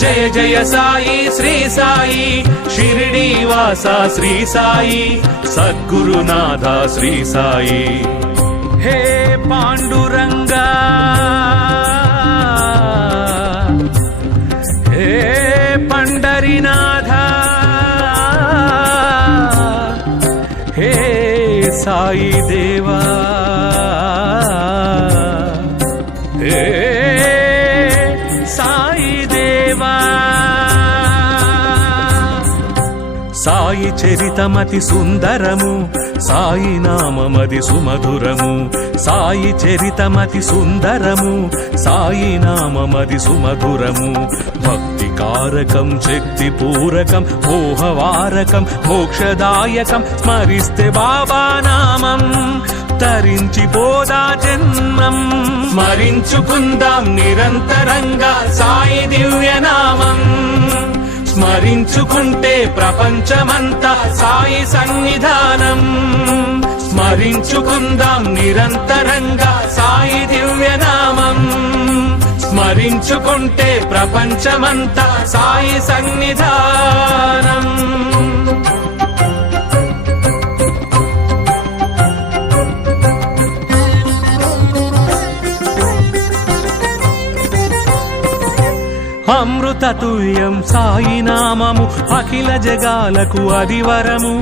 జయ జయ సాయి శ్రీ సాయి షిరిడి వాస శ్రీ సాయి సద్గురునాథ శ్రీ సాయి హే పాండురంగా హే పండరీనాథ హే సాయి దేవా హే సాయి దేవా సాయి చరితమతి సుందరము సాయి నామమది సుమధురము సాయి చరితమతి సుందరము సాయి నామమది సుమధురము భక్తి కారకం శక్తి పూరకం మోహవారకం మోక్షదాయకం స్మరిస్తే బాబా నామం తరించి పోదా జన్మం స్మరించుకుందాం నిరంతరంగా సాయి దివ్యనామం స్మరించుకుంటే ప్రపంచమంతా సాయి సన్నిధానం స్మరించుకుందాం నిరంతరంగా సాయి దివ్యనామం స్మరించుకుంటే ప్రపంచమంతా సాయి సన్నిధానం అమృతతుల్యం సాయి నామము అఖిల జగాలకు అదివరము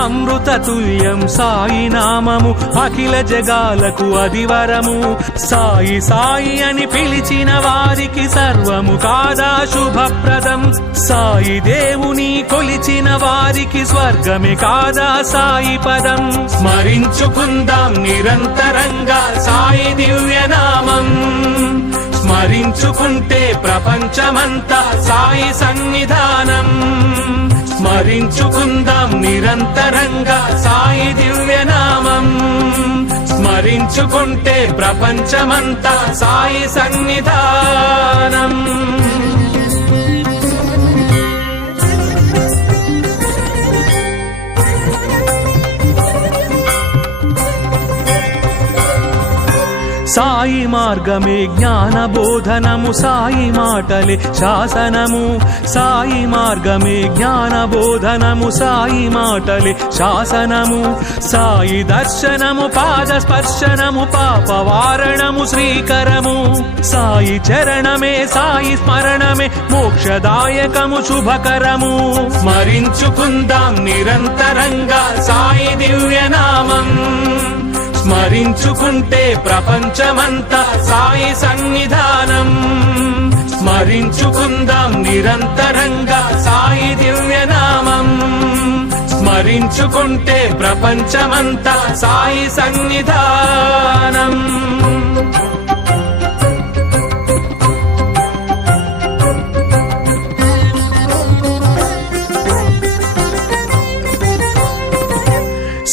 అమృతతుల్యం సాయి నామము అఖిల జగాలకు అదివరము సాయి సాయి అని పిలిచిన వారికి సర్వము కాదా శుభప్రదం సాయి దేవుని కొలిచిన వారికి స్వర్గమే కాదా సాయి పదం స్మరించుకుందాం నిరంతరంగా సాయి దివ్యనామం స్మరించుకుంటే ప్రపంచమంతా సాయి సన్నిధానం స్మరించుకుందాం నిరంతరంగా సాయి దివ్యనామం స్మరించుకుంటే ప్రపంచమంతా సాయి సన్నిధానం సాయి మార్గమే జ్ఞాన బోధనము సాయి మాటలే శాసనము సాయి మార్గమే జ్ఞాన బోధనము సాయి మాటలే శాసనము సాయి దర్శనము పాద స్పర్శనము పాపవారణము శ్రీకరము సాయి చరణమే సాయి స్మరణమే మోక్షదాయకము శుభకరము స్మరించుకుందాం నిరంతరంగా సాయి దివ్యనామం స్మరించుకుంటే ప్రపంచమంతా సాయి సన్నిధానం స్మరించుకుందాం నిరంతరంగా సాయి దివ్యనామం స్మరించుకుంటే ప్రపంచమంతా సాయి సన్నిధానం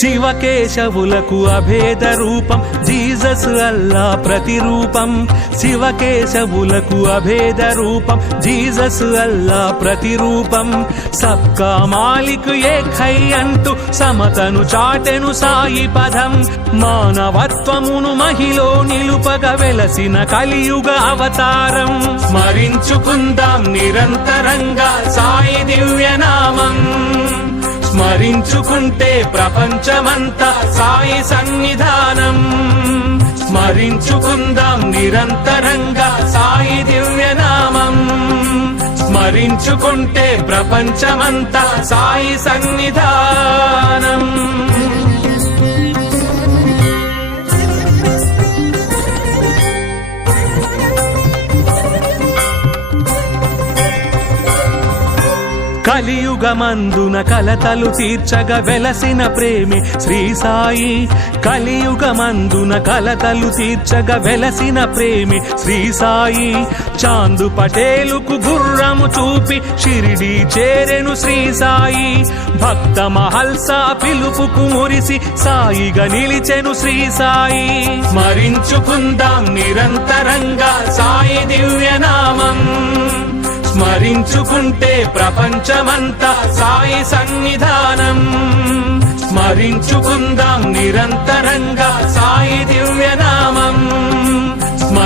శివకేశవులకు అభేద రూపం జీసస్ అల్లా ప్రతిరూపం శివకేశవులకు అభేద రూపం జీసస్ అల్లా ప్రతిరూపం సబ్కా మాలిక్ ఏక్ హై అంటూ సమతను చాటెను సాయి పదం మానవత్వమును మహిలో నిలుపగ వెలసిన కలియుగ అవతారం స్మరించుకుందాం నిరంతరంగా సాయి దివ్యనామం స్మరించుకుంటే ప్రపంచమంతా సాయి సన్నిధానం స్మరించుకుందాం నిరంతరంగా సాయి దివ్యనామం స్మరించుకుంటే ప్రపంచమంతా సాయి సన్నిధానం కలియుగమందున కలతలు తీర్చగా వెలసిన ప్రేమి శ్రీ సాయి కలియుగమందున కలతలు తీర్చగా వెలసిన ప్రేమి శ్రీ సాయి చాందు పటేలుకు గుర్రము చూపి షిరిడి చేరెను శ్రీ సాయి భక్త మహల్సా పిలుపుకు మురిసి సాయిగా నిలిచెను శ్రీ సాయి స్మరించుకుందాం నిరంతరంగా సాయి దివ్యనామం స్మరించుకుంటే ప్రపంచమంతా సాయి సన్నిధానం స్మరించుకుందాం నిరంతరంగా సాయి దివ్యనామం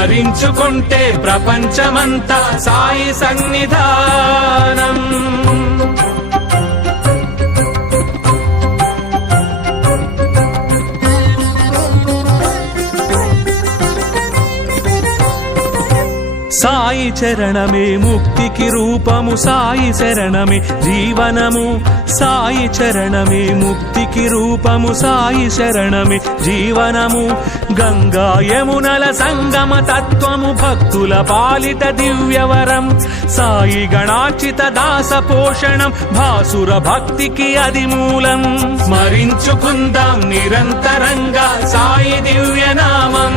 స్మరించుకుంటే ప్రపంచమంతా సాయి సన్నిధానం. సాయి చరణమే ముక్తికి రూపము, సాయి శరణమే జీవనము. సాయి చరణమే ముక్తికి రూపము, సాయి శరణమే జీవనము. గంగా యమునల సంగమ తత్వము, భక్తుల పాలిట దివ్యవరం. సాయి గణార్చిత దాస పోషణం, భాసుర భక్తికి అది మూలం. స్మరించుకుందాం నిరంతరంగా సాయి దివ్యనామం.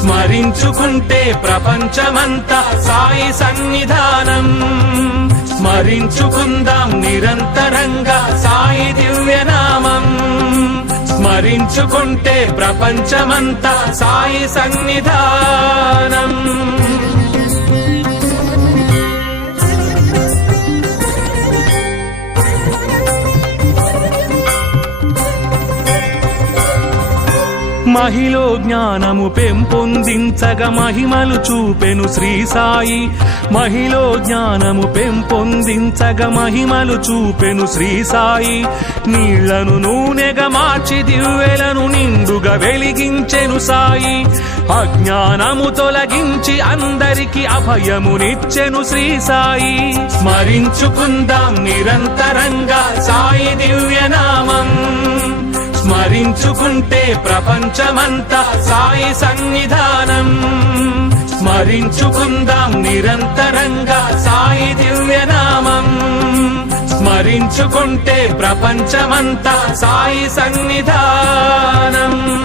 స్మరించుకుంటే ప్రపంచమంతా సాయి సన్నిధానం. స్మరించుకుందాం నిరంతరంగా సాయి దివ్యనామం. స్మరించుకుంటే ప్రపంచమంతా సాయి సన్నిధానం. మహిలో జ్ఞానము పెంపొందించగా మహిమలు చూపెను శ్రీ సాయి. మహిలో జ్ఞానము పెంపొందించగా మహిమలు చూపెను శ్రీ సాయి. నీళ్లను నూనెగా మార్చి దివ్వెలను నిండుగా వెలిగించెను సాయి. అజ్ఞానము తొలగించి అందరికి అభయమునిచ్చెను శ్రీ సాయి. స్మరించుకుందాం నిరంతరంగా సాయి దివ్యనామం. స్మరించుకుంటే ప్రపంచమంతా సాయి సన్నిధానం. స్మరించుకుందాం నిరంతరంగా సాయి దివ్యనామం. స్మరించుకుంటే ప్రపంచమంతా సాయి సన్నిధానం.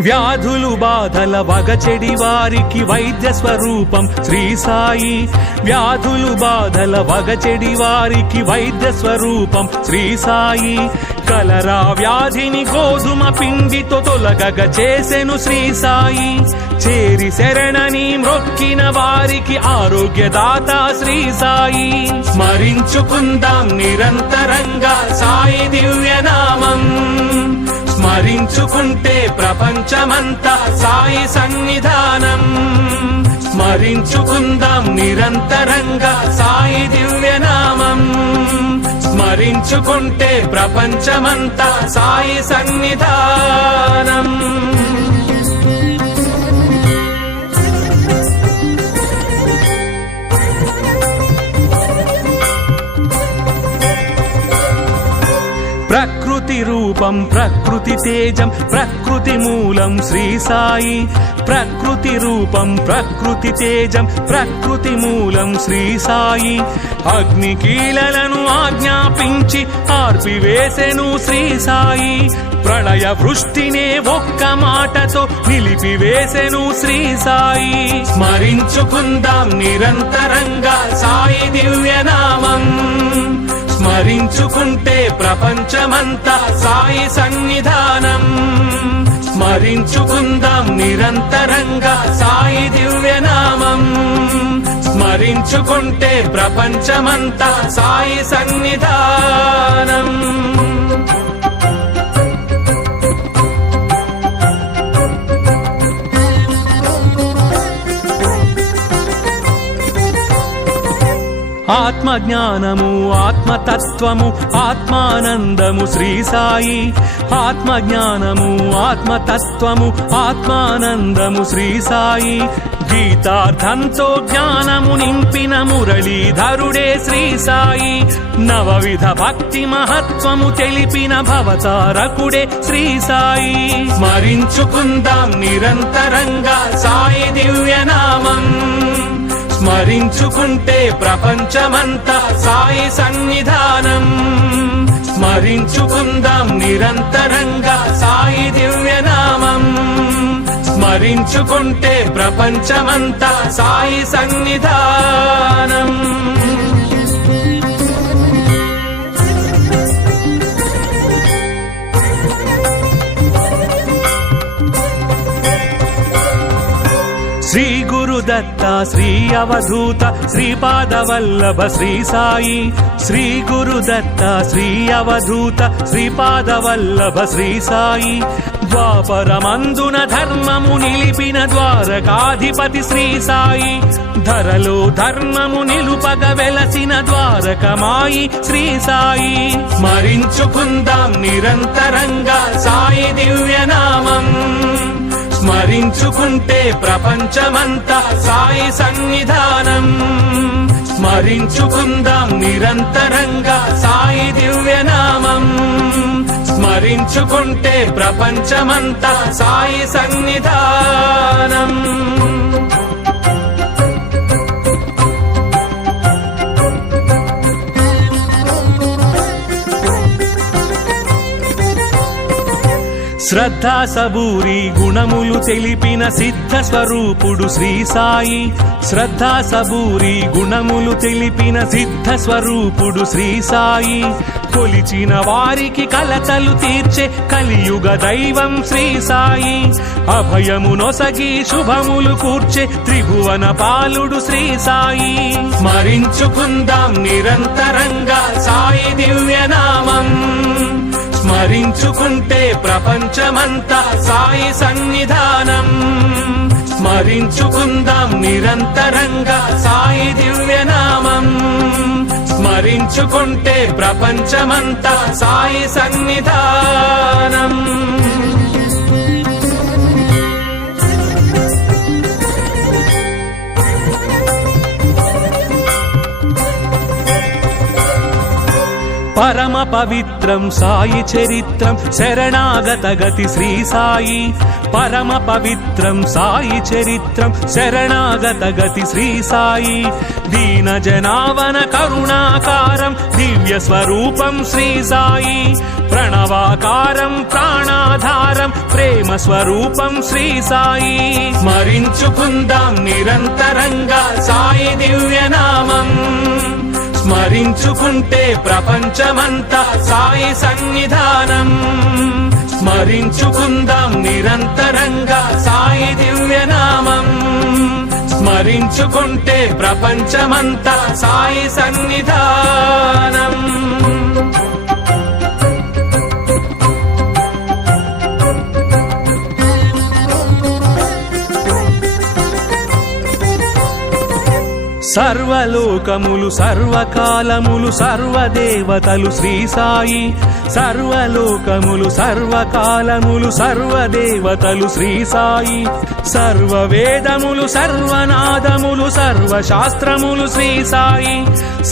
వ్యాధులు బాధల వగచెడి వారికి వైద్య స్వరూపం శ్రీ సాయి. వ్యాధులు బాధల వగచెడి వారికి వైద్య స్వరూపం శ్రీ సాయి. కలరా వ్యాధిని గోధుమ పిండితో తొలగగ చేసెను శ్రీ సాయి. చేరి శరణని మ్రొక్కిన వారికి ఆరోగ్యదాత శ్రీ సాయి. స్మరించుకుందాం నిరంతరంగా సాయి దివ్యనామం. స్మరించుకుంటే ప్రపంచమంతా సాయి సన్నిధానం. స్మరించుకుందాం నిరంతరంగా సాయి దివ్యనామం. స్మరించుకుంటే ప్రపంచమంతా సాయి సన్నిధానం. ప్రకృతి రూపం ప్రకృతి తేజం ప్రకృతి మూలం శ్రీ సాయి. ప్రకృతి రూపం ప్రకృతి తేజం ప్రకృతి మూలం శ్రీ సాయి. అగ్నికీలలను ఆజ్ఞాపించి ఆర్పివేసెను శ్రీ సాయి. ప్రళయ వృష్టినే ఒక్క మాటతో నిలిపివేసెను శ్రీ సాయి. స్మరించుకుందాం నిరంతరంగా సాయి దివ్యనామం. స్మరించుకుంటే ప్రపంచమంతా సాయి సన్నిధానం. స్మరించుకుందాం నిరంతరంగా సాయి దివ్యనామం. స్మరించుకుంటే ప్రపంచమంతా సాయి సన్నిధానం. ఆత్మజ్ఞానము ఆత్మతత్వము ఆత్మానందము శ్రీ సాయి. ఆత్మజ్ఞానము ఆత్మతత్వము ఆత్మానందము శ్రీ సాయి. గీతార్థంతో జ్ఞానము నింపిన మురళీధరుడే శ్రీ సాయి. నవవిధ భక్తి మహత్వము తెలిపిన భవతారకుడే శ్రీ సాయి. స్మరించుకుందాం నిరంతరంగా సాయి దివ్యనామం. స్మరించుకుంటే ప్రపంచమంతా సాయి సన్నిధానం. స్మరించుకుందాం నిరంతరంగా సాయి దివ్యనామం. స్మరించుకుంటే ప్రపంచమంతా సాయి సన్నిధానం. శ్రీ గురు గురుదత్త శ్రీ అవధూత శ్రీపాదవల్లభ శ్రీ సాయి శ్రీ గురుదత్త శ్రీ అవధూత శ్రీపాదవల్లభ శ్రీ సాయి ద్వాపరమందున ధర్మము నిలిపిన ద్వారకాధిపతి శ్రీ సాయి ధరలో ధర్మము నిలుపగ వెలసిన ద్వారకమాయి శ్రీ సాయి స్మరించుకుందాం నిరంతరంగా సాయి దివ్యనామం స్మరించుకుంటే ప్రపంచమంతా సాయి సన్నిధానం స్మరించుకుందాం నిరంతరంగా సాయి దివ్యనామం స్మరించుకుంటే ప్రపంచమంతా సాయి సన్నిధానం శ్రద్ధా సబూరి గుణములు తెలిపిన సిద్ధ స్వరూపుడు శ్రీ సాయి శ్రద్ధా సబూరి గుణములు తెలిపిన సిద్ధ స్వరూపుడు శ్రీ సాయి కొలిచిన వారికి కలతలు తీర్చే కలియుగ దైవం శ్రీ సాయి అభయమునొసగి శుభములు కూర్చే త్రిభువన పాలుడు శ్రీ సాయి స్మరించుకుందాం నిరంతరంగా సాయి దివ్యనామం స్మరించుకుంటే ప్రపంచమంతా సాయి సన్నిధానం స్మరించుకుందాం నిరంతరంగా సాయి దివ్యనామం స్మరించుకుంటే ప్రపంచమంతా సాయి సన్నిధానం పరమ పవిత్రం సాయి చరిత్రం శరణాగత గతి శ్రీ సాయి పరమ పవిత్రం సాయి చరిత్రం శరణాగత గతి శ్రీ సాయి దీన జనావన కరుణాకారం దివ్య స్వరూపం శ్రీ సాయి ప్రణవాకారం ప్రాణాధారం ప్రేమ స్వరూపం శ్రీ సాయి స్మరించుకుందాం నిరంతరంగా సాయి దివ్యనామం స్మరించుకుంటే ప్రపంచమంతా సాయి సన్నిధానం స్మరించుకుందాం నిరంతరంగా సాయి దివ్యనామం స్మరించుకుంటే ప్రపంచమంతా సాయి సన్నిధానం సర్వలోకములు సర్వకాలములు సర్వదేవతలు శ్రీ సాయి సర్వలోకములు సర్వకాలములు సర్వదేవతలు శ్రీ సాయి సర్వవేదములు సర్వనాదములు సర్వశాస్త్రములు శ్రీ సాయి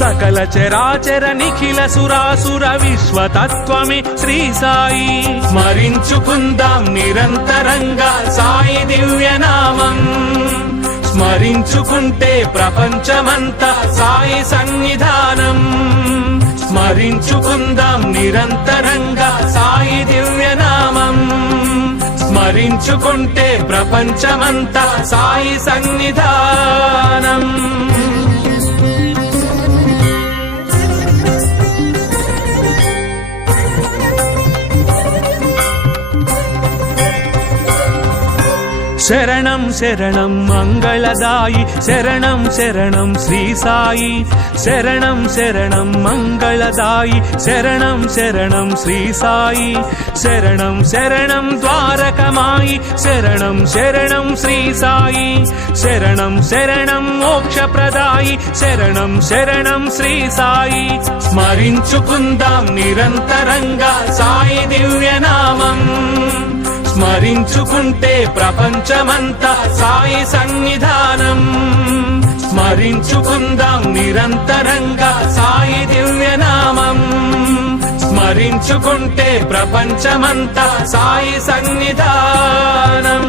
సకల చరాచర నిఖిల సురాసుర విశ్వతత్వమే శ్రీ సాయి స్మరించుకుందాం నిరంతరంగా సాయి దివ్యనామం స్మరించుకుంటే ప్రపంచమంతా సాయి సన్నిధానం స్మరించుకుందాం నిరంతరంగా సాయి దివ్యనామం స్మరించుకుంటే ప్రపంచమంతా సాయి సన్నిధానం శరణం శరణం మంగళదాయి శరణం శరణం శ్రీ సాయి శరణం శరణం మంగళదాయి శరణం శరణం శ్రీ సాయి శరణం శరణం ద్వారకమాయి శరణం శరణం శ్రీ సాయి శరణం శరణం మోక్షప్రదాయి శరణం శరణం శ్రీ సాయి స్మరించుకుందాం నిరంతరంగా సాయి దివ్యనామం స్మరించుకుంటే ప్రపంచమంతా సాయి సన్నిధానం స్మరించుకుందాం నిరంతరంగా సాయి దివ్యనామం స్మరించుకుంటే ప్రపంచమంతా సాయి సన్నిధానం